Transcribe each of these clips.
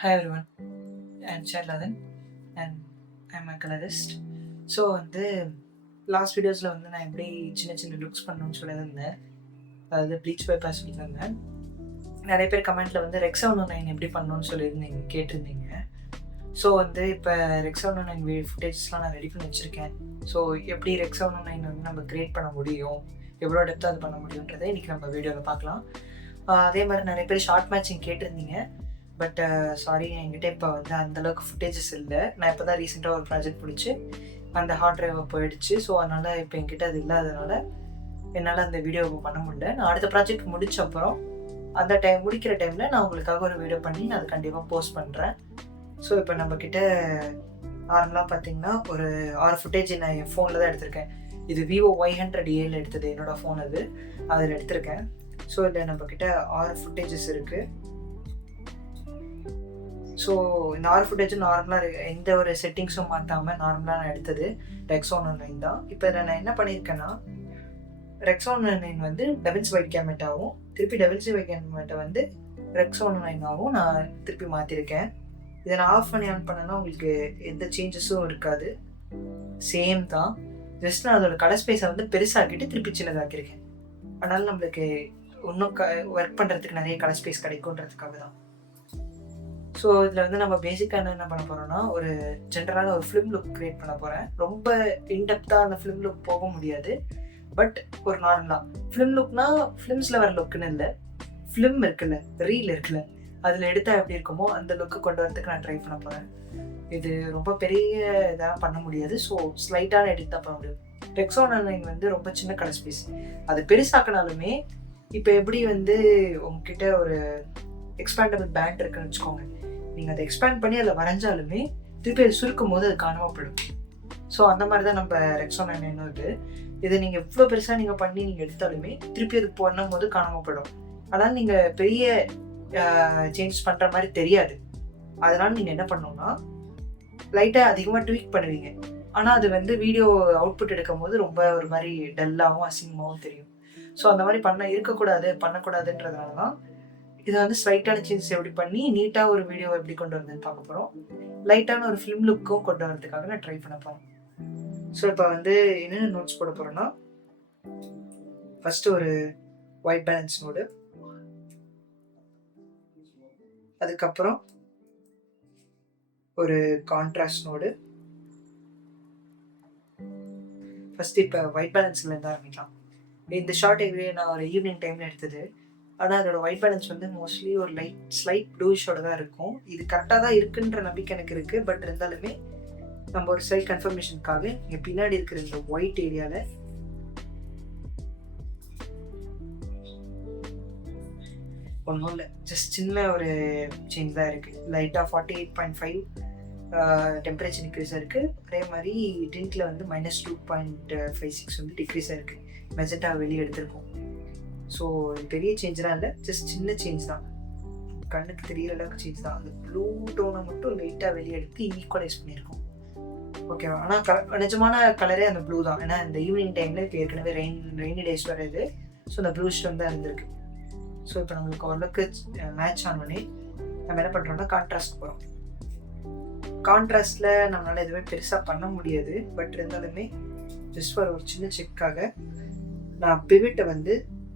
Hi everyone, I'm Shailadhan and I'm a colorist. So last வீடியோஸில் நான் எப்படி சின்ன சின்ன லுக்ஸ் பண்ணணும்னு சொல்லியிருந்தேன். அதாவது ப்ளீச் பேப்பர் சொல்லியிருந்தேன். நிறைய பேர் கமெண்ட்டில் ரெக்ஸா 109 எப்படி பண்ணணும்னு சொல்லியிருந்தீங்க, கேட்டிருந்தீங்க. ஸோ இப்போ ரெக்ஸா 109 ஃபுட்டேஜஸ்லாம் நான் ரெடி பண்ணி வச்சுருக்கேன். ஸோ எப்படி ரெக்ஸா 109 நம்ம கிரியேட் பண்ண முடியும், எவ்வளோ டெப்த்தாக அது பண்ண முடியுன்றதை இன்றைக்கி நம்ம வீடியோவில் பார்க்கலாம். அதே மாதிரி நிறைய பேர் ஷார்ட் மேட்சிங் கேட்டிருந்தீங்க. பட் சாரி, என்கிட்ட இப்போ அந்தளவுக்கு ஃபுட்டேஜஸ் இல்லை. நான் இப்போ தான் ரீசெண்டாக ஒரு ப்ராஜெக்ட் பிடிச்சி அந்த ஹார்ட் ட்ரைவை போயிடுச்சு. ஸோ அதனால் இப்போ என்கிட்ட அது இல்லாததுனால என்னால் அந்த வீடியோவை பண்ண முடியல. நான் அடுத்த ப்ராஜெக்ட் முடிச்ச அப்புறம் அந்த முடிக்கிற டைமில் நான் உங்களுக்காக ஒரு வீடியோ பண்ணி நான் அது கண்டிப்பாக போஸ்ட் பண்ணுறேன். ஸோ இப்போ நம்மக்கிட்ட நார்மலாக பார்த்தீங்கன்னா ஒரு 6 ஃபுட்டேஜ் நான் என் ஃபோனில் தான் எடுத்திருக்கேன். இது விவோ Y100A எடுத்தது, என்னோடய ஃபோன் அது, அதில் எடுத்திருக்கேன். ஸோ இதில் நம்மக்கிட்ட 6 ஃபுட்டேஜஸ் இருக்குது. ஸோ இந்த 6 ஃபுட்டேஜும் நார்மலாக எந்த ஒரு செட்டிங்ஸும் மாற்றாமல் நார்மலாக நான் எடுத்தது ரெக்ஸா 109 தான். இப்போ இதில் நான் என்ன பண்ணியிருக்கேன்னா, ரெக்ஸா 109 டெவின்சி வைட் கேமெட்டாவும் திருப்பி டெவின்சி வைட் கேமெட்டை ரெக்ஸா 109ஆகவும் நான் திருப்பி மாற்றிருக்கேன். இதை நான் ஆஃப் பண்ணி ஆன் பண்ணேன்னா உங்களுக்கு எந்த சேஞ்சஸும் இருக்காது, சேம் தான். ஜஸ்ட் நான் அதோட கலர் ஸ்பேஸை பெருசாக்கிட்டு திருப்பி சின்னதாக்கியிருக்கேன். அதனால் நம்மளுக்கு இன்னும் ஒர்க் பண்ணுறதுக்கு நிறைய கலர் ஸ்பேஸ் கிடைக்குன்றதுக்காக தான். ஸோ இதில் நம்ம பேசிக்காக என்ன பண்ண போகிறோன்னா, ஒரு ஜென்ரலான ஒரு ஃபிலிம் லுக் க்ரியேட் பண்ண போகிறேன். ரொம்ப இன்டெப்த்தாக அந்த ஃபிலிம் லுக் போக முடியாது. பட் ஒரு நார்மலாக ஃபிலிம் லுக்னா ஃபிலிம்ஸில் வர லுக்குன்னு இல்லை, ஃபிலிம் இருக்குல்ல, ரீல் இருக்குல்ல, அதில் எடுத்தால் எப்படி இருக்குமோ அந்த லுக்கு கொண்டு வரதுக்கு நான் ட்ரை பண்ண போகிறேன். இது ரொம்ப பெரிய இதாக பண்ண முடியாது. ஸோ ஸ்லைட்டான எடிட் தான் பண்ண முடியும். ரெக்ஸா 109 ரொம்ப சின்ன கலர் ஸ்பேஸ். அது பெருசாக்கினாலுமே இப்போ எப்படி உங்ககிட்ட ஒரு எக்ஸ்பேண்டபிள் பேண்ட் இருக்குன்னு வச்சுக்கோங்க, நீங்கள் அதை எக்ஸ்பேண்ட் பண்ணி அதில் வரைஞ்சாலுமே திருப்பி அது சுருக்கும் போது அது காணாமல் போயிடும். ஸோ அந்த மாதிரி தான் நம்ம ரெக்ஸா 109 இதை நீங்கள் எவ்வளோ பெருசாக நீங்கள் பண்ணி நீங்கள் எடுத்தாலுமே திருப்பி அது பண்ணும் போது காணாமல் போயிடும். அதனால் நீங்கள் பெரிய சேஞ்சஸ் பண்ணுற மாதிரி தெரியாது. அதனால் நீங்கள் என்ன பண்ணணும்னா, லைட்டாக அதிகமாக ட்வீக் பண்ணுவீங்க. ஆனால் அது வீடியோ அவுட்புட் எடுக்கும் போது ரொம்ப ஒரு மாதிரி டல்லாகவும் அசிங்கமாகவும் தெரியும். ஸோ அந்த மாதிரி பண்ணக்கூடாதுன்றதுனால தான் இதை ஸ்லைட்டான சேஞ்சஸ் எப்படி பண்ணி நீட்டாக ஒரு வீடியோ எப்படி கொண்டு வரதுன்னு பார்க்க போகிறோம். லைட்டான ஒரு ஃபிலிம் லுக்கும் கொண்டு வரதுக்காக நான் ட்ரை பண்ண போகிறேன். ஸோ இப்போ என்னென்ன நோட்ஸ் போட போகிறோன்னா, ஃபஸ்ட்டு ஒரு ஒயிட் பேலன்ஸ் நோடு, அதுக்கப்புறம் ஒரு கான்ட்ராஸ்ட் நோடு. ஃபஸ்ட்டு இப்போ ஒயிட் பேலன்ஸில் இருந்து ஆரம்பிக்கலாம். இந்த ஷார்ட் நான் ஒரு ஈவினிங் டைமில் எடுத்தது. ஆனால் அதோட ஒயிட் பேலன்ஸ் மோஸ்ட்லி ஒரு ஸ்லைட் ப்ளூஷோட தான் இருக்கும். இது கரெக்டாக தான் இருக்குன்ற நம்பிக்கை எனக்கு இருக்குது. பட் இருந்தாலுமே நம்ம ஒரு ஸ்லைட் கன்ஃபர்மேஷனுக்காக இங்கே பின்னாடி இருக்கிற இந்த ஒயிட் ஏரியாவில் ஒன்றும் இல்லை, ஜஸ்ட் சின்ன ஒரு சேஞ்ச் தான் இருக்குது. லைட்டாக 48.5 டெம்பரேச்சர் இன்க்ரீஸாக இருக்குது. அதே மாதிரி டின்ட்டில் -2.56 டிக்ரீஸாக இருக்குது. மெஜெண்டா வெளியே எடுத்திருக்கோம். ஸோ பெரிய சேஞ்செலாம் இல்லை, ஜஸ்ட் சின்ன சேஞ்ச் தான், கண்ணுக்கு தெரியற அளவுக்கு சேஞ்ச் தான். அந்த ப்ளூ டோனை மட்டும் லைட்டாக வெளியே எடுத்து ஈக்குவலைஸ் பண்ணியிருக்கோம். ஓகேவா? ஆனால் நிஜமான கலரே அந்த ப்ளூ தான். ஏன்னா இந்த ஈவினிங் டைமில் இப்போ ஏற்கனவே ரெய்னி டேஸ் வருது. ஸோ அந்த ப்ளூ ஸ்டோன் தான் இருந்திருக்கு. ஸோ இப்போ நம்மளுக்கு ஓரளவுக்கு மேட்ச் ஆனோடனே நம்ம என்ன பண்ணுறோம்னா கான்ட்ராஸ்ட் போகிறோம். கான்ட்ராஸ்டில் நம்மளால் எதுவுமே பெருசாக பண்ண முடியாது. பட் இருந்தாலுமே ஜஸ்ட் ஃபார் ஒரு சின்ன செக்காக நான் பிவிட்டை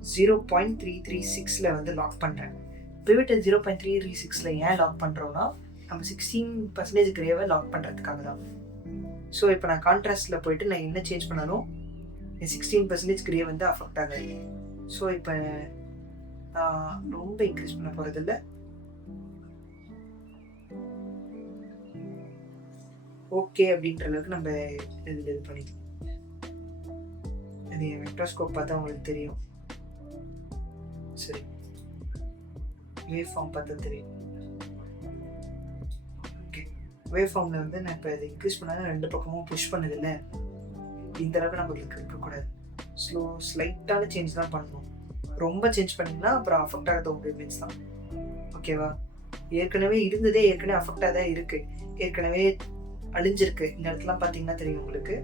0.336 லாக் பண்ணுறேன். பிவிட்டை 0.336 ஏன் லாக் பண்ணுறோன்னா, நம்ம 16% கிரேவை லாக் பண்ணுறதுக்காக தான். ஸோ இப்போ நான் கான்ட்ராஸ்டில் போயிட்டு நான் என்ன சேஞ்ச் பண்ணாலும் 16% கிரே அஃபெக்ட் ஆகுது. ஸோ இப்போ நான் ரொம்ப இன்க்ரீஸ் பண்ண போகிறதில்ல. ஓகே அப்படின்ற அளவுக்கு நம்ம இது பண்ணிக்கலாம். இது வெக்டோஸ்கோப் பார்த்தா உங்களுக்கு தெரியும். சரி, வேவ் ஃபார்ம் பார்த்தா தெரியும். ஓகே, வேவ் ஃபார்மில் நான் இப்போ இதை இன்க்ரீஸ் பண்ணாலும் 2 பக்கமும் புஷ் பண்ணுதில்ல, இந்த அளவுக்கு நம்மளுக்கு இருக்கக்கூடாது. ஸ்லைட்டான சேஞ்ச் தான் பண்ணணும். ரொம்ப சேஞ்ச் பண்ணிங்கன்னா அப்புறம் அஃபெக்ட் ஆகிறது உங்கள் இமேஜ் தான். ஓகேவா? ஏற்கனவே அஃபெக்டாக தான் இருக்குது, ஏற்கனவே அழிஞ்சிருக்கு. இந்த இடத்துலாம் பார்த்தீங்கன்னா தெரியும் உங்களுக்கு,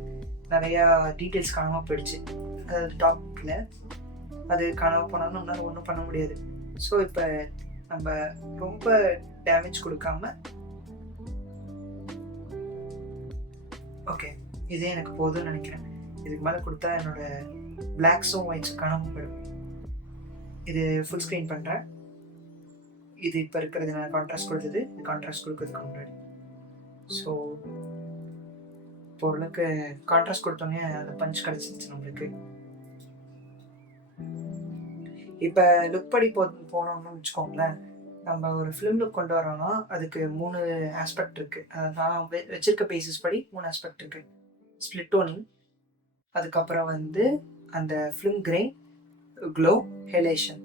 நிறையா டீட்டெயில்ஸ் காணாமல் போயிடுச்சு. அதாவது டாப்பில் அது காணாமல் போனாலும் நம்மளால் ஒன்றும் பண்ண முடியாது. ஸோ இப்போ நம்ம ரொம்ப டேமேஜ் கொடுக்காம. ஓகே, இதே எனக்கு போதும்னு நினைக்கிறேன். இதுக்கு மேலே கொடுத்தா என்னோட பிளாக்ஸும் ஒயிட்ஸும் காணாமல் போயிடும். இது ஃபுல் ஸ்க்ரீன் பண்ணுறேன். இது இப்போ இருக்கிறது நான் கான்ட்ராஸ்ட் கொடுத்தது, இது கான்ட்ராஸ்ட் கொடுக்கறதுக்கு முன்னாடி. ஸோ இப்போ ஓரளவுக்கு கான்ட்ராஸ்ட் கொடுத்தோன்னே அந்த பஞ்ச் கிடச்சிருச்சு நம்மளுக்கு. இப்போ லுக் படி போனோம்னு வச்சுக்கோங்களேன், நம்ம ஒரு ஃபிலிம் லுக் கொண்டு வரோம்னா அதுக்கு 3 ஆஸ்பெக்ட் இருக்குது. நான் வச்சிருக்க பேசிஸ் படி 3 ஆஸ்பெக்ட் இருக்குது. ஸ்ப்ளிட் டோனிங், அதுக்கப்புறம் வந்து அந்த ஃபிலிம் கிரெயின், க்ளோ, ஹெலேஷன்.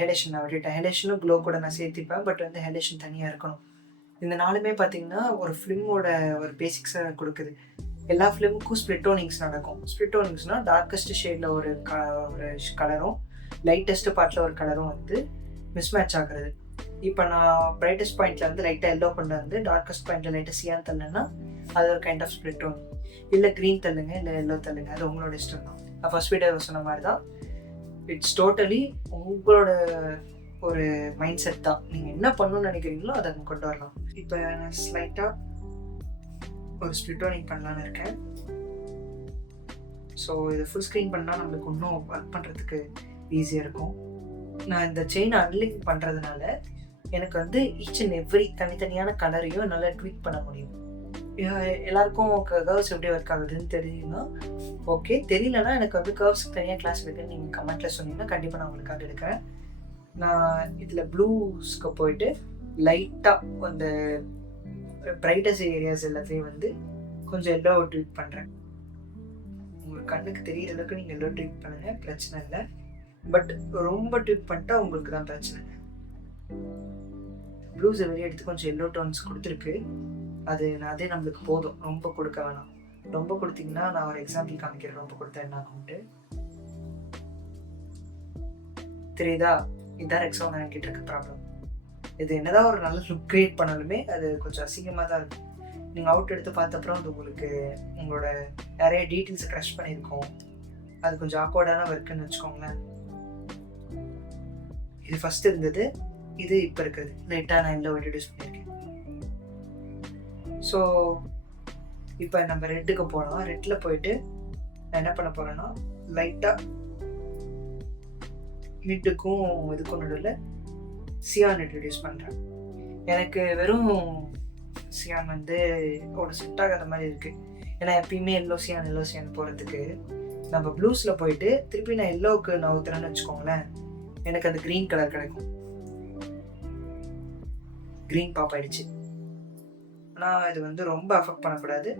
ஹெலேஷன் நான் விட்டுட்டேன். ஹெலேஷனும் க்ளோ கூட நான் சேர்த்திப்பேன், பட் வந்து ஹெலேஷன் தனியாக இருக்கணும். இந்த 4மே பார்த்தீங்கன்னா ஒரு ஃபிலிமோட ஒரு பேசிக்ஸை கொடுக்குது. எல்லா ஃபிலிமுக்கும் ஸ்ப்ளிட் டோனிங்ஸ் நடக்கும். ஸ்ப்ளிட் டோனிங்ஸ்னால் டார்க்கஸ்ட் ஷேடில் ஒரு கலரும் லைட்டஸ்ட் பார்ட்டில் ஒரு கலரும் வந்து மிஸ்மேட்ச் ஆகுறது. இப்போ நான் பிரைட்டஸ்ட் பாயிண்ட்டில் வந்து லைட்டாக எல்லோ கொண்டு வந்து டார்க்கஸ்ட் பாயிண்ட்டில் லைட்டாக சியான் தள்ளுன்னா அது ஒரு கைண்ட் ஆஃப் ஸ்ப்ளிட் டோனிங். இல்லை க்ரீன் தள்ளுங்க, இல்லை எல்லோ தள்ளுங்க, அது உங்களோட இஷ்டம் தான். நான் ஃபர்ஸ்ட் வீடியோ சொன்ன மாதிரி தான், இட்ஸ் டோட்டலி உங்களோட ஒரு மைண்ட் செட் தான். நீங்கள் என்ன பண்ணணும்னு நினைக்கிறீங்களோ அதை கொண்டு வரலாம். இப்போ நான் ஸ்லைட்டாக ஒரு ஸ்ப்ளிட் டோனிங் பண்ணலான்னு இருக்கேன். ஸோ இதை ஃபுல் ஸ்க்ரீன் பண்ணால் நம்மளுக்கு இன்னும் ஒர்க் பண்ணுறதுக்கு ஈஸியாக இருக்கும். நான் இந்த செயினை அன்லிங்க் பண்ணுறதுனால எனக்கு வந்து ஈச் அண்ட் எவ்ரி தனித்தனியான கலரையும் என்னால் ட்வீட் பண்ண முடியும். எல்லாருக்கும் கர்வ்ஸ் எப்படி ஒர்க் ஆகுதுன்னு தெரியும்னா ஓகே, தெரியலனா எனக்கு வந்து கர்வ்ஸ்க்கு தனியாக கிளாஸ் இருக்குன்னு நீங்கள் கமெண்ட்டில் சொன்னீங்கன்னா கண்டிப்பாக நான் உங்களுக்காக எடுக்கிறேன். நான் இதில் ப்ளூஸ்க்கு போயிட்டு லைட்டாக அந்த பிரைட்டஸ்ட் ஏரியாஸ் எல்லாத்தையும் வந்து கொஞ்சம் எல்லோ ட்வீட் பண்ணுறேன். உங்களுக்கு கண்ணுக்கு தெரியிற அளவுக்கு நீங்கள் எல்லோ ட்வீட் பண்ணுங்கள், பிரச்சனை இல்லை. பட் ரொம்ப ட்வீட் பண்ணிட்டா உங்களுக்கு தான் பிரச்சனை. ப்ளூஸை வெளியே எடுத்து கொஞ்சம் எல்லோ டோன்ஸ் கொடுத்துருக்கு. அதே நம்மளுக்கு போதும், ரொம்ப கொடுக்க வேணாம். ரொம்ப கொடுத்தீங்கன்னா நான் ஒரு எக்ஸாம்பிள் காமிக்கிறேன் ரொம்ப கொடுத்தா என்ன ஆகும்ட்டு. தெரியுதா? இதுதான் ரெக்ஸான் என்கிட்ட இருக்க ப்ராப்ளம். இது என்னதான் ஒரு நல்ல லுக் கிரியேட் பண்ணாலுமே அது கொஞ்சம் அசிங்கமாக தான் இருக்கும். நீங்கள் அவுட் எடுத்து பார்த்தப்பறம் அது உங்களுக்கு உங்களோட நிறைய டீட்டெயில்ஸை க்ரஷ் பண்ணியிருக்கோம். அது கொஞ்சம் ஆக்வர்டான ஒர்க்குன்னு வச்சுக்கோங்களேன். இது ஃபஸ்ட் இருந்தது, இது இப்போ இருக்குது. லைட்டாக நான் எல்லாம் இன்ட்ரடியூஸ் பண்ணியிருக்கேன். ஸோ இப்போ நம்ம ரெட்டுக்கு போகலாம். ரெட்டில் போயிட்டு நான் என்ன பண்ண போகிறேன்னா லைட்டாக மிட்டுக்கும் இதுக்கும் நடுவில் சியான் இன்ட்ரடியூஸ் பண்ணுறேன். எனக்கு வெறும் சியான் வந்து ஒரு செட் ஆகாத மாதிரி இருக்குது. ஏன்னா எப்பயுமே எல்லோ சியான் போகிறதுக்கு நம்ம ப்ளூஸில் போயிட்டு திருப்பி நான் எல்லோவுக்கு நான் ஊற்றுறேன்னு வச்சுக்கோங்களேன், எனக்கு அந்த க்ரீன் கலர் கிடைக்கும். க்ரீன் பாப் ஆயிடுச்சு. ஆனால் இது வந்து ரொம்ப அஃபெக்ட் பண்ணக்கூடாது,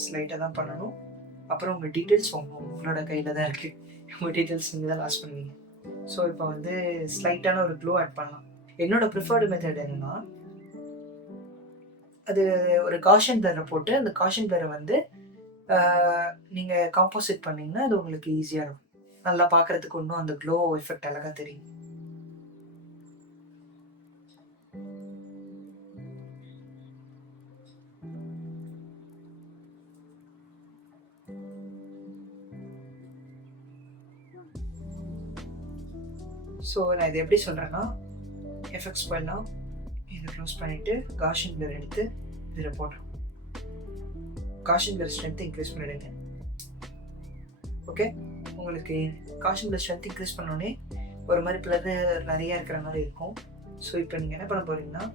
ஸ்லைட்டாக தான் பண்ணணும். அப்புறம் உங்கள் டீட்டெயில்ஸ் உங்களோட கையில் தான் இருக்குது. உங்கள் டீட்டெயில்ஸ் நீங்கள் தான் லாஸ் பண்ணுவீங்க. ஸோ இப்போ வந்து ஸ்லைட்டான ஒரு க்ளோ ஆட் பண்ணலாம். என்னோட ப்ரிஃபர்டு மெத்தட் என்னென்னா, அது ஒரு காஷன் பிளரை போட்டு அந்த காஷன் பிளரை வந்து நீங்கள் காம்போசிட் பண்ணிங்கன்னா அது உங்களுக்கு ஈஸியாக இருக்கும். நல்லா பார்க்குறதுக்கு இன்னும் அந்த க்ளோ எஃபெக்ட் அழகாக தெரியும். ஸோ நான் இது எப்படி சொல்கிறேன்னா, எஃபெக்ட்ஸ் போயிடலாம், இதை க்ளோஸ் பண்ணிவிட்டு காஷன் பிளர் எடுத்து இதில் போடுறோம். காஷன் பிளர் ஸ்ட்ரென்த் இன்க்ரீஸ் பண்ணிடுங்க. ஓகே, உங்களுக்கு காஷன் பிளர் ஸ்ட்ரென்த் இன்க்ரீஸ் பண்ணோடனே ஒரு மாதிரி பிளர் நிறையா இருக்கிற மாதிரி இருக்கும். ஸோ இப்போ நீங்கள் என்ன பண்ண போகிறீங்கன்னா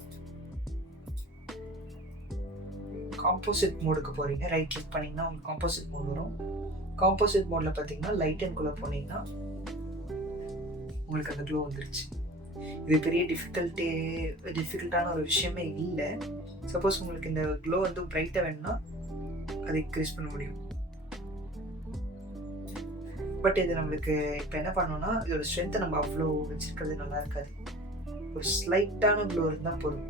காம்போசிட் மோடுக்கு போகிறீங்க. ரைட் கிளிக் பண்ணிங்கன்னா உங்களுக்கு காம்போசிட் மோட் வரும். காம்போசிட் மோடில் பார்த்தீங்கன்னா லைட் அண்ட் குள்ளே போனீங்கன்னா உங்களுக்கு அந்த க்ளோ வந்துருச்சு. இது பெரிய டிஃபிகல்ட்டான ஒரு விஷயமே இல்லை. சப்போஸ் உங்களுக்கு இந்த க்ளோ வந்து பிரைட்டாக வேணும்னா அதை இன்க்ரீஸ் பண்ண முடியும். பட் இது நம்மளுக்கு இப்போ என்ன பண்ணோம்னா இதோட ஸ்ட்ரென்த்தை நம்ம அவ்வளோ வச்சுருக்கிறது நல்லா இருக்காது. ஒரு ஸ்லைட்டான க்ளோ இருந்தால் போதும்.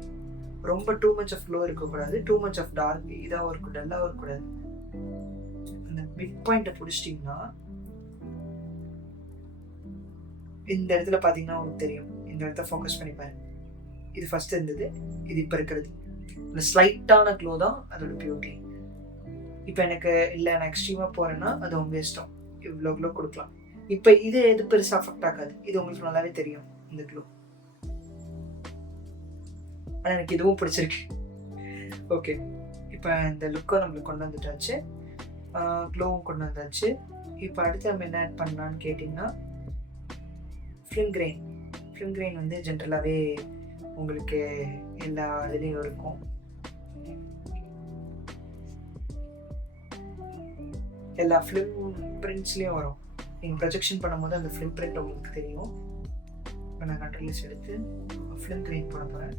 ரொம்ப டூ மச் ஆஃப் க்ளோ இருக்கக்கூடாது, டூ மச் ஆஃப் டார்க் இதாகவும் இருக்கும், டல்லாகவும் இருக்கக்கூடாது. அந்த மிட் பாயிண்ட்டை பிடிச்சிட்டிங்கன்னா இந்த இடத்துல பார்த்தீங்கன்னா உங்களுக்கு தெரியும். இந்த இடத்த ஃபோக்கஸ் பண்ணி பாருங்க. இது ஃபர்ஸ்ட் இருந்தது, இது இப்போ இருக்கிறது. இந்த ஸ்லைட்டான க்ளோ தான் அதோட பியூட்டி. இப்போ எனக்கு இல்லை நான் எக்ஸ்ட்ரீமாக போகிறேன்னா அது உங்கள் இஷ்டம், இவ்வளோ க்ளோ கொடுக்கலாம். இப்போ இது எது பெருசாக அஃபெக்ட் ஆகாது, இது உங்களுக்கு நல்லாவே தெரியும் இந்த க்ளோ. ஆனால் எனக்கு இதுவும் பிடிச்சிருக்கு. ஓகே, இப்போ இந்த லுக்கை நம்மளுக்கு கொண்டு வந்துட்டாச்சு, க்ளோவும் கொண்டு வந்தாச்சு. இப்போ அடுத்து நம்ம என்ன ஆட் பண்ணலான்னு கேட்டிங்கன்னா, ஃபிலிம் கிரெயின் வந்து ஜென்ரலாகவே உங்களுக்கு எல்லா இதுலேயும் இருக்கும். எல்லா ஃபிலிம் பிரிண்ட்ஸ்லேயும் வரும். நீங்கள் ப்ரொஜெக்ஷன் பண்ணும்போது அந்த ஃபிலிம் பிரிண்ட் உங்களுக்கு தெரியும். இப்போ நான் கண்ட்ரோல்ஸ் எடுத்து ஃபிலிம் கிரெயின் போட போகிறேன்.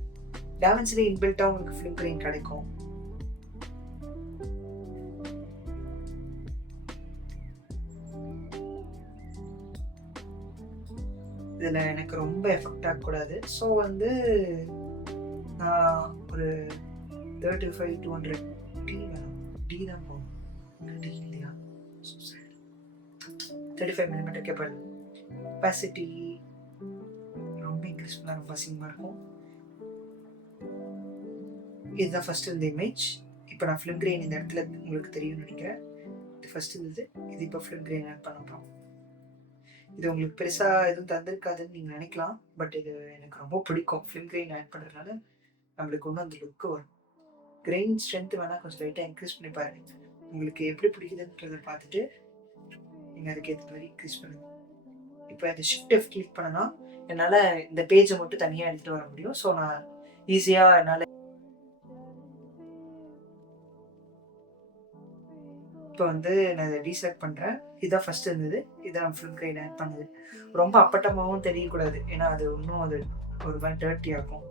டாவின்சிலே இன்பில்ட்டாக உங்களுக்கு ஃபிலிம் கிரெயின் கிடைக்கும். இதில் எனக்கு ரொம்ப எஃபெக்ட் ஆகக்கூடாது. ஸோ வந்து நான் ஒரு 35-200 டி தான் போகும். டி இல்லையா? 35 mm கேபிள் கெப்பாசிட்டி ரொம்ப இன்க்ரீஸ் பண்ணால் ரொம்ப அசிங்கமாக இருக்கும். இதுதான் ஃபஸ்ட்டு இந்த இமேஜ். இப்போ நான் ஃபிலிம் கிரெயின் இந்த இடத்துல உங்களுக்கு தெரியும்னு நினைக்கிறேன். இது ஃபஸ்ட்டு இருந்தது, இது இப்போ ஃபிலிம் கிரெயின் ஆட் பண்ண போகிறோம். இது உங்களுக்கு பெருசாக எதுவும் தந்திருக்காதுன்னு நீங்கள் நினைக்கலாம், பட் இது எனக்கு ரொம்ப பிடிக்கும். ஃபிலிம் கிரெயின் ஆட் பண்ணுறதுனால நம்மளுக்கு ஒன்றும் அந்த லுக்கு வரும். கிரெயின் ஸ்ட்ரென்த்து வேணால் கொஞ்சம் லைட்டாக இன்க்ரீஸ் பண்ணி பாருங்கள். உங்களுக்கு எப்படி பிடிக்குதுன்றதை பார்த்துட்டு நீங்கள் அதுக்கு ஏற்ற மாதிரி இன்க்ரீஸ் பண்ணுங்கள். இப்போ அந்த ஷிஃப்ட் எஃப் கிளிக் பண்ணனா என்னால் இந்த பேஜை மட்டும் தனியாக எடுத்துகிட்டு வர முடியும். ஸோ நான் ஈஸியாக என்னால் இப்போ வந்து நான் இதை ரீசெலக்ட் பண்ணுறேன். இதுதான் ஃபஸ்ட்டு இருந்தது, இதான் ஃபிலிம் கிரெயின் ஆட் பண்ணது. ரொம்ப அப்பட்டமாகவும் தெரியக்கூடாது, ஏன்னா அது இன்னும் அது ஒரு மாதிரி டர்ட்டியாக இருக்கும்.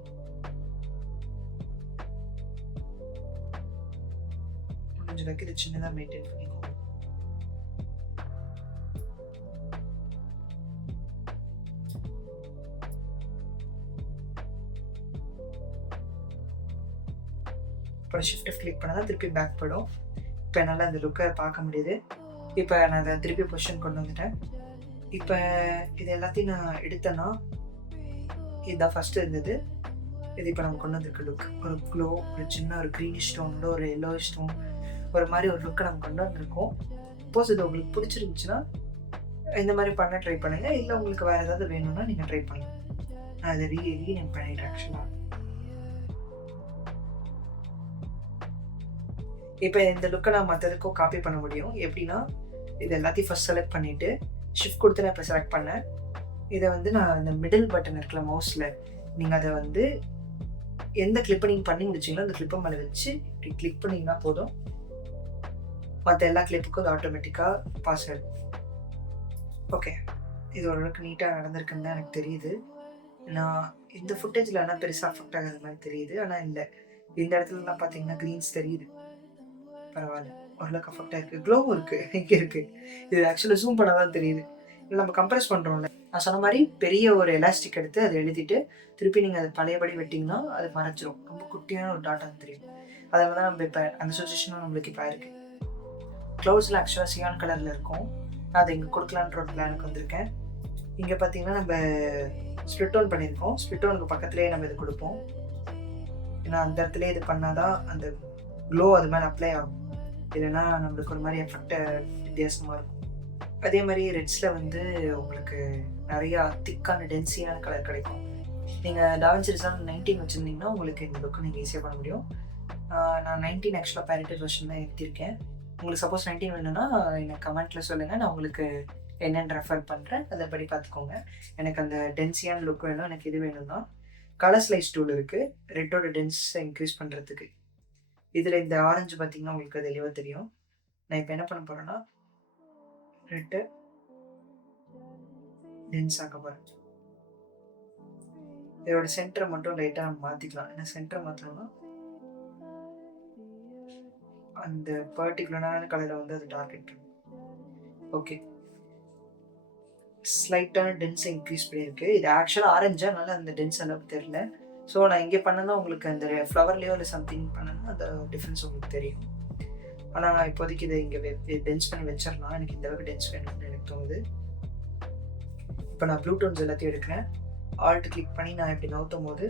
முடிஞ்ச அளவுக்கு இது சின்னதாக மெயின்டைன் பண்ணிக்கோங்க. அப்புறம் ஷிஃப்ட் கிளிக் பண்ணால் தான் திருப்பி பேக் போயிடும். இப்போ என்னால் அந்த லுக்கை பார்க்க முடியுது. இப்போ நான் அதை திருப்பி பொசிஷன் கொண்டு வந்துட்டேன். இப்போ இது எல்லாத்தையும் நான் எடுத்தேன்னா இதுதான் ஃபஸ்ட்டு இருந்தது, இது இப்போ நம்ம கொண்டு வந்திருக்க லுக். ஒரு க்ளோ, ஒரு சின்ன ஒரு க்ரீனிஷ் ஸ்டோனோட ஒரு எல்லோ ஸ்டோன், ஒரு மாதிரி ஒரு லுக்கை நம்ம கொண்டு வந்திருக்கோம். சப்போஸ் இது உங்களுக்கு பிடிச்சிருந்துச்சுன்னா இந்த மாதிரி பண்ண ட்ரை பண்ணுங்கள். இல்லை உங்களுக்கு வேறு ஏதாவது வேணும்னா நீங்கள் ட்ரை பண்ணுங்கள். நான் அதை ரீநேம் பண்ணிட்டேன் ஆக்சுவலாக. இப்போ இந்த லுக்கை நான் மற்றதுக்கும் காப்பி பண்ண முடியும். எப்படின்னா, இது எல்லாத்தையும் ஃபஸ்ட் செலக்ட் பண்ணிவிட்டு ஷிஃப்ட் கொடுத்து நான் இப்போ செலக்ட் பண்ணேன். இதை வந்து நான் இந்த மிடில் பட்டன் இருக்குல்ல மவுஸில், நீங்கள் அதை வந்து எந்த கிளிப்பை நீங்கள் பண்ணி முடிச்சிங்களோ அந்த கிளிப்பை மேலே வச்சு இப்படி கிளிக் பண்ணிங்கன்னா போதும். மற்ற எல்லா கிளிப்புக்கும் அது ஆட்டோமேட்டிக்காக பாஸ் ஆகிடும். ஓகே, இது ஓரளவுக்கு நீட்டாக நடந்திருக்குன்னு தான் எனக்கு தெரியுது. நான் இந்த ஃபுட்டேஜில் ஆனால் பெருசாக அஃபெக்ட் ஆகாத மாதிரி தெரியுது. ஆனால் இல்லை, இந்த இடத்துலலாம் பார்த்தீங்கன்னா க்ரீன்ஸ் தெரியுது. பரவாயில்ல, ஓரளவுக்கு அஃபெக்டாக இருக்குது. க்ளோவும் இருக்குது, இங்கே இருக்குது. இது ஆக்சுவலாக ஜூம் பண்ண தான் தெரியுது. இல்லை நம்ம கம்ப்ரெஸ் பண்ணுறோம்ல, நான் சொன்ன மாதிரி பெரிய ஒரு எலாஸ்டிக் எடுத்து அதை எழுதிட்டு திருப்பி நீங்கள் அதை பழையபடி வெட்டிங்கன்னா அது மறைச்சிரும். ரொம்ப குட்டியான ஒரு டாட்டா தெரியும். அதனால தான் நம்ம இப்போ அந்த சுச்சுவேஷனும் நம்மளுக்கு இப்போ இருக்குது. க்ளவுட்ஸில் ஆக்சுவலாக சியான் கலரில் இருக்கும். நான் அதை இங்கே கொடுக்கலான்ற ஒரு பிளானுக்கு வந்திருக்கேன். இங்கே பார்த்தீங்கன்னா நம்ம ஸ்ப்ளிட் ஆன் பண்ணியிருக்கோம். ஸ்ப்ளிட் ஆனுக்கு பக்கத்துலேயே நம்ம இது கொடுப்போம். ஏன்னா அந்த இடத்துலேயே இது பண்ணால் தான் அந்த க்ளோ அது மேலே அப்ளை ஆகும். இல்லைன்னா நம்மளுக்கு ஒரு மாதிரி எஃபெக்ட் வித்தியாசமாக இருக்கும். அதே மாதிரி ரெட்ஸில் வந்து உங்களுக்கு நிறையா திக்கான டென்சியான கலர் கிடைக்கும். நீங்கள் டாவின்சி ரிசால்வ் 19 வச்சுருந்தீங்கன்னா உங்களுக்கு இந்த லுக்கு நீங்கள் ஈஸியாக பண்ண முடியும். நான் 19 ஆக்சுவலாக பேரண்டட் வெர்ஷன் தான் ஏற்றிருக்கேன். உங்களுக்கு சப்போஸ் 19 வேணும்னா எனக்கு கமெண்ட்டில் சொல்லுங்கள், நான் உங்களுக்கு என்னென்னு ரெஃபர் பண்ணுறேன், அதை படி பார்த்துக்கோங்க. எனக்கு அந்த டென்சியான லுக் வேணும், எனக்கு இது வேணும்னா கலர் ஸ்லைஸ் டூல் இருக்குது ரெட்டோட டென்ஸை இன்க்ரீஸ் பண்ணுறதுக்கு. இதில் இந்த ஆரஞ்சு பார்த்தீங்கன்னா உங்களுக்கு தெளிவாக தெரியும். நான் இப்போ என்ன பண்ண போகிறேன்னா ரெட்டு டென்ஸ் ஆக்க போகிறேன். இதோட சென்டரை மட்டும் லைட்டாக நம்ம மாற்றிக்கலாம். ஏன்னா சென்டரை மாற்றணும்னா அந்த பர்டிகுலரான கலரை வந்து அது டார்கெட். ஓகே, ஸ்லைட்டான டென்ஸை இன்க்ரீஸ் பண்ணியிருக்கு. இது ஆக்சுவலாக ஆரஞ்சா, அதனால அந்த டென்ஸ் அளவுக்கு தெரியல. ஸோ நான் இங்கே பண்ணனா உங்களுக்கு அந்த ஃப்ளவர்லேயோ இல்லை சம்திங் பண்ணனா அந்த டிஃப்ரென்ஸ் உங்களுக்கு தெரியும். ஆனால் நான் இப்போதைக்கு இதை இங்கே டென்ஸ் பண்ணி வச்சிடலாம். எனக்கு இந்த அளவுக்கு டென்ஸ் வேணும்னு எனக்கு தோணுது. இப்போ நான் ப்ளூ டோன்ஸ் எல்லாத்தையும் எடுக்கிறேன். ஆல்ட் கிளிக் பண்ணி நான் இப்படி நவுத்தும் போது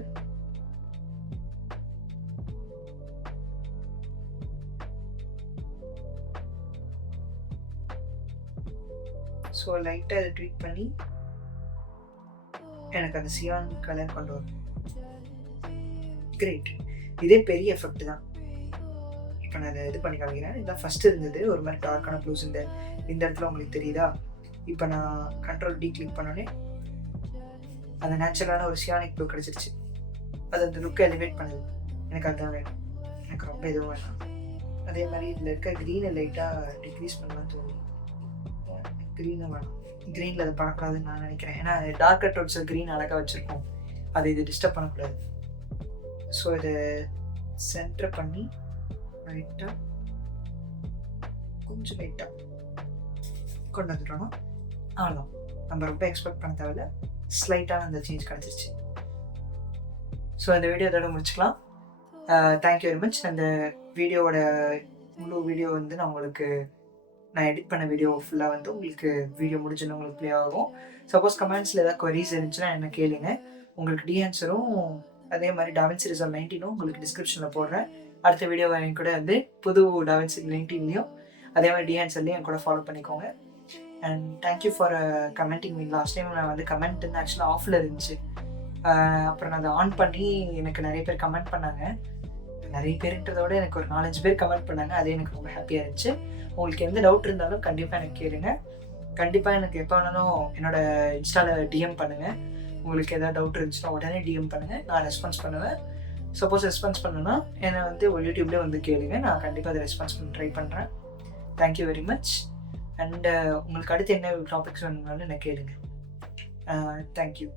ஸோ லைட்டாக இதை ட்வீட் பண்ணி எனக்கு அந்த சியான் கலர் கொண்டு வரும். கிரேட். இதே பெரிய எஃபெக்ட் தான். இப்போ நான் இதை இது பண்ணி காமிக்கிறேன். இதான் ஃபஸ்ட்டு இருந்தது ஒரு மாதிரி டார்க்கான ப்ளூஸ். இந்த இடத்துல உங்களுக்கு தெரியுதா? இப்போ நான் கண்ட்ரோல் டி கிளிக் பண்ணோன்னே அந்த நேச்சுரலான ஒரு சியானிக் லுக் கிடச்சிருச்சு. அது அந்த லுக்கை எலிவேட் பண்ணுது. எனக்கு அதுதான் வேணும். எனக்கு ரொம்ப எதுவும் வேணாம். அதே மாதிரி இதில் இருக்க க்ரீனை லைட்டாக டிக்ரீஸ் பண்ணலாம் தோணும். க்ரீனை வேணும். க்ரீனில் அதை பண்ணக்கூடாதுன்னு நான் நினைக்கிறேன். ஏன்னா டார்க்கர் டோட்ஸில் க்ரீன் அழகாக வச்சுருக்கோம். அதை இது டிஸ்டர்ப் பண்ணக்கூடாது. ஸோ இதை சென்டர் பண்ணி லைட்டாக கொஞ்சம் லைட்டாக கொண்டு வந்துட்டோன்னா ஆகலாம். நம்ம ரொம்ப எக்ஸ்பெக்ட் பண்ண தேவையில்ல. ஸ்லைட்டான அந்த சேஞ்ச் கிடச்சிருச்சு. ஸோ இந்த வீடியோ இதோட முடிச்சுக்கலாம். Thank you very much. அந்த வீடியோவோட முழு வீடியோ வந்து நான் எடிட் பண்ண வீடியோ ஃபுல்லாக வந்து உங்களுக்கு வீடியோ முடிஞ்சோன்னு உங்களுக்கு ப்ளே ஆகும். சப்போஸ் கமெண்ட்ஸில் ஏதாவது குவரிஸ் இருந்துச்சுன்னா என்ன கேளுங்க. உங்களுக்கு டி ஆன்சரும் அதே மாதிரி டாவின்சி ரிசால்வ் 19 உங்களுக்கு டிஸ்கிரிப்ஷனில் போடுறேன். அடுத்த வீடியோவை என் கூட வந்து புது டாவின்சி 19 அதே மாதிரி டி ஆன்சர்லையும் என் கூட ஃபாலோ பண்ணிக்கோங்க. And thank you for commenting me. Last time நான் வந்து கமெண்ட் வந்து ஆக்சுவலாக ஆஃபில் இருந்துச்சு. அப்புறம் நான் அதை ஆன் பண்ணி எனக்கு நிறைய பேர் கமெண்ட் பண்ணாங்க. நிறைய பேருன்றத விட எனக்கு ஒரு 4-5 பேர் கமெண்ட் பண்ணாங்க. அது எனக்கு ரொம்ப ஹாப்பியாக இருந்துச்சு. உங்களுக்கு எந்த டவுட் இருந்தாலும் கண்டிப்பாக எனக்கு கேளுங்க. கண்டிப்பாக எனக்கு எப்போ வேணாலும் என்னோடய இன்ஸ்டாவில் டிஎம் பண்ணுங்கள். உங்களுக்கு எதாவது டவுட் இருந்துச்சுன்னா உடனே டிஎம் பண்ணுங்கள். நான் ரெஸ்பான்ஸ் பண்ணுவேன். சப்போஸ் ரெஸ்பான்ஸ் பண்ணேன்னா என்னை வந்து ஒரு யூடியூப்லேயே வந்து கேளுங்க. நான் கண்டிப்பாக அதை ரெஸ்பான்ஸ் பண்ண ட்ரை பண்ணுறேன். Thank you very much. அண்ட் உங்களுக்கு அடுத்து என்ன டாபிக்ஸ் வேணும்னாலும் என்ன கேளுங்க. தேங்க்யூ.